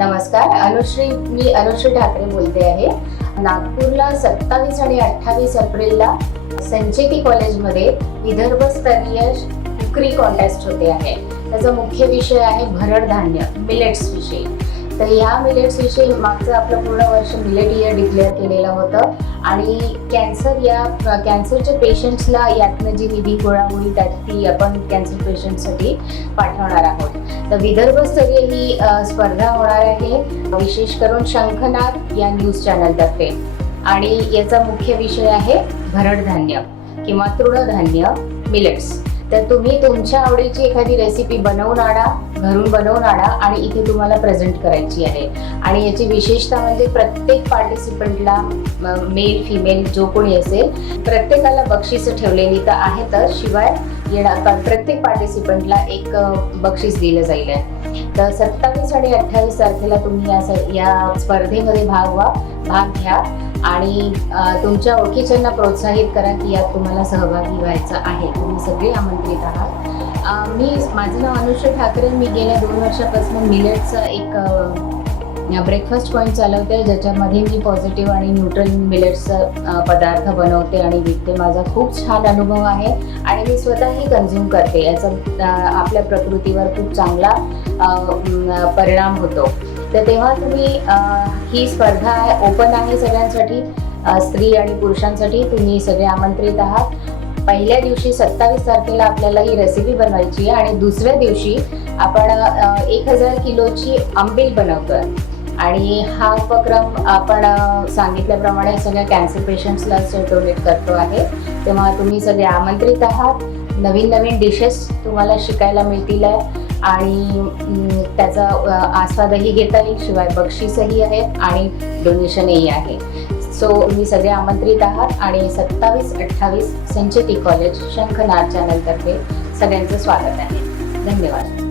नमस्कार, मी अनुश्री ठाकरे बोलते आहे. नागपूरला 27 आणि 28 एप्रिलला संचेती कॉलेजमध्ये विदर्भ स्तरीय कुकरी कॉन्टेस्ट होते आहे. त्याचा मुख्य विषय आहे भरड धान्य, मिलेट्स विषयी. तर ह्या मिलेट्स विषयी मागचं आपलं पूर्ण वर्ष मिलेट इयर डिक्लेअर केलेलं होतं आणि कॅन्सरच्या पेशंट्सला यातनं जी निधी गोळा होईल ती आपण कॅन्सर पेशंटसाठी पाठवणार आहोत. तर विदर्भस्तरीय ही स्पर्धा होणार आहे, विशेष करून शंखनाद या न्यूज चॅनलतर्फे. आणि याचा मुख्य विषय आहे भरड धान्य किंवा तृणधान्य, मिलेट्स. तर तुम्ही तुमच्या आवडीची एखादी रेसिपी घरून बनवून आणा आणि इथे तुम्हाला प्रेझेंट करायची आहे. आणि याची विशेषता म्हणजे प्रत्येक पार्टिसिपंटला, मेल फिमेल जो कोणी असेल, प्रत्येकाला बक्षीस ठेवलेली तर आहेतच, शिवाय प्रत्येक पार्टिसिपंटला एक बक्षीस दिलं जाईल. तर 27 आणि 28 तारखेला तुम्ही या स्पर्धेमध्ये भाग घ्या आणि तुमच्या ओळखीच्यांना प्रोत्साहित करा की यात तुम्हाला सहभागी व्हायचं आहे. तुम्ही सगळे आमंत्रित आहात. माझं नाव अनुश्री ठाकरे. मी गेल्या 2 वर्षापासून मिलेटचं एक ब्रेकफास्ट पॉईंट चालवते, ज्याच्यामध्ये मी पॉझिटिव्ह आणि न्यूट्रल मिलेट्सचं पदार्थ बनवते आणि विकते. माझा खूप छान अनुभव आहे आणि मी स्वतःही कन्झ्युम करते. याचा आपल्या प्रकृतीवर खूप चांगला परिणाम होतो. तर तेव्हा तुम्ही ही स्पर्धा ओपन आहे सगळ्यांसाठी, स्त्री आणि पुरुषांसाठी. तुम्ही सगळे आमंत्रित आहात. पहिल्या दिवशी 27 तारखेला आपल्याला ही रेसिपी बनवायची आहे आणि दुसऱ्या दिवशी आपण 1000 किलोची आंबील बनवतोय. आणि हा उपक्रम आपण सांगितल्याप्रमाणे सगळ्या कॅन्सर पेशंट्सला डोनेट करतो आहे. तेव्हा तुम्ही सगळे आमंत्रित आहात. नवीन डिशेस तुम्हाला शिकायला मिळतील आणि त्याचा आस्वादही घेता येईल, शिवाय बक्षीसही आहे आणि डोनेशनही आहे. सो तुम्ही सगळे आमंत्रित आहात आणि 27-28 संचेती कॉलेज शंखनाद चॅनलतर्फे सगळ्यांचं स्वागत आहे. धन्यवाद.